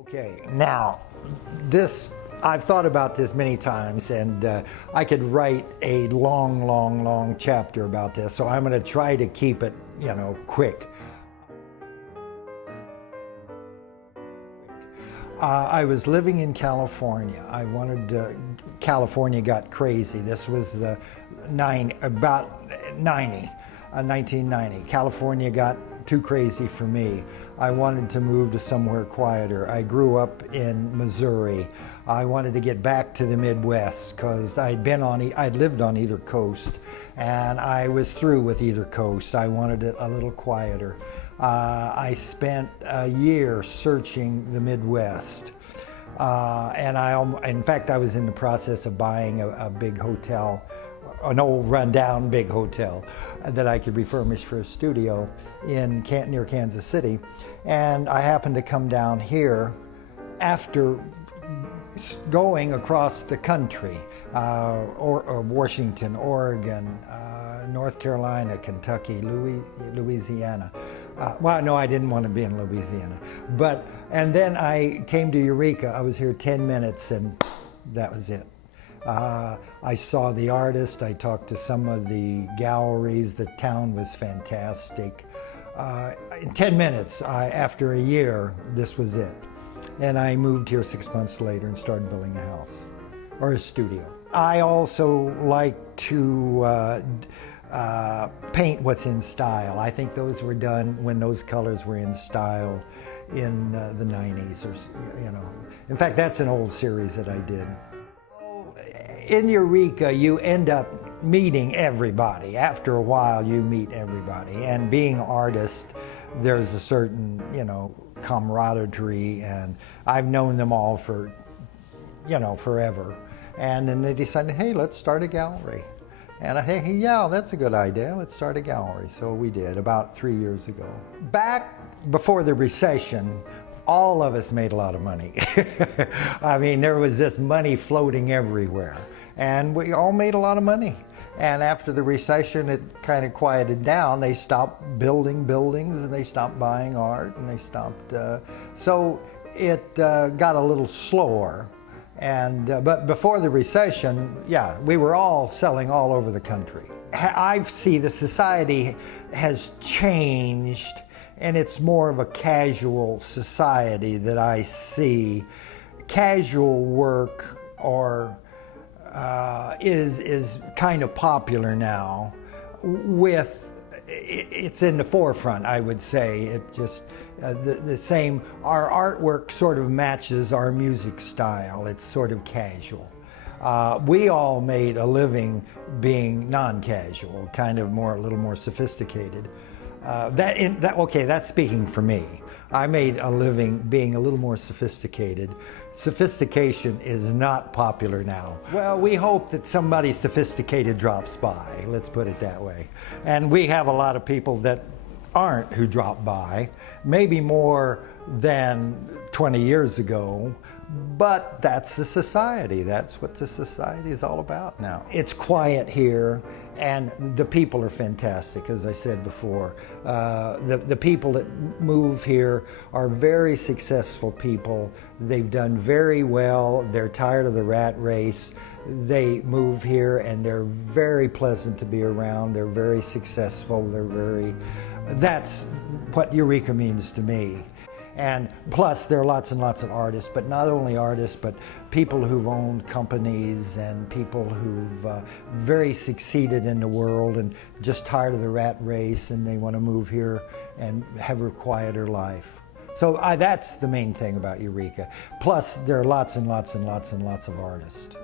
Okay, now this, I've thought about this many times, and I could write a long chapter about this, so I'm going to try to keep it, quick. I was living in California. California got crazy. This was about 1990. California got too crazy for me. I wanted to move to somewhere quieter. I grew up in Missouri. I wanted to get back to the Midwest because I'd lived on either coast, and I was through with either coast. I wanted it a little quieter. I spent a year searching the Midwest, and in fact, I was in the process of buying a big hotel, an old rundown big hotel that I could refurbish for a studio near Kansas City. And I happened to come down here after going across the country, or Washington, Oregon, North Carolina, Kentucky, Louisiana. Well, no, I didn't want to be in Louisiana. And then I came to Eureka. I was here 10 minutes and that was it. I saw the artists, I talked to some of the galleries, the town was fantastic. In 10 minutes, after a year, this was it. And I moved here 6 months later and started building a house, or a studio. I also like to paint what's in style. I think those were done when those colors were in style in the 90s, In fact, that's an old series that I did. In Eureka, you end up meeting everybody. After a while, you meet everybody. And being an artist, there's a certain, camaraderie, and I've known them all for, forever. And then they decided, hey, let's start a gallery. And hey, yeah, that's a good idea. Let's start a gallery. So we did about 3 years ago. Back before the recession, all of us made a lot of money. I mean, there was this money floating everywhere, and we all made a lot of money. And after the recession, it kind of quieted down. They stopped building buildings, and they stopped buying art, and they stopped. So it got a little slower. But before the recession, yeah, we were all selling all over the country. I see the society has changed, and it's more of a casual society that I see. Casual work is kind of popular now. It's in the forefront, I would say. It just the same. Our artwork sort of matches our music style. It's sort of casual. We all made a living being non-casual, kind of a little more sophisticated. Okay, that's speaking for me. I made a living being a little more sophisticated. Sophistication is not popular now. Well, we hope that somebody sophisticated drops by, let's put it that way. And we have a lot of people that aren't who drop by, maybe more than 20 years ago, but that's the society. That's what the society is all about now. It's quiet here, and the people are fantastic, as I said before. The people that move here are very successful people. They've done very well. They're tired of the rat race. They move here, and they're very pleasant to be around. They're very successful. That's what Eureka means to me. And plus, there are lots and lots of artists, but not only artists, but people who've owned companies and people who've very succeeded in the world and just tired of the rat race, and they want to move here and have a quieter life. So that's the main thing about Eureka. Plus, there are lots and lots and lots and lots of artists.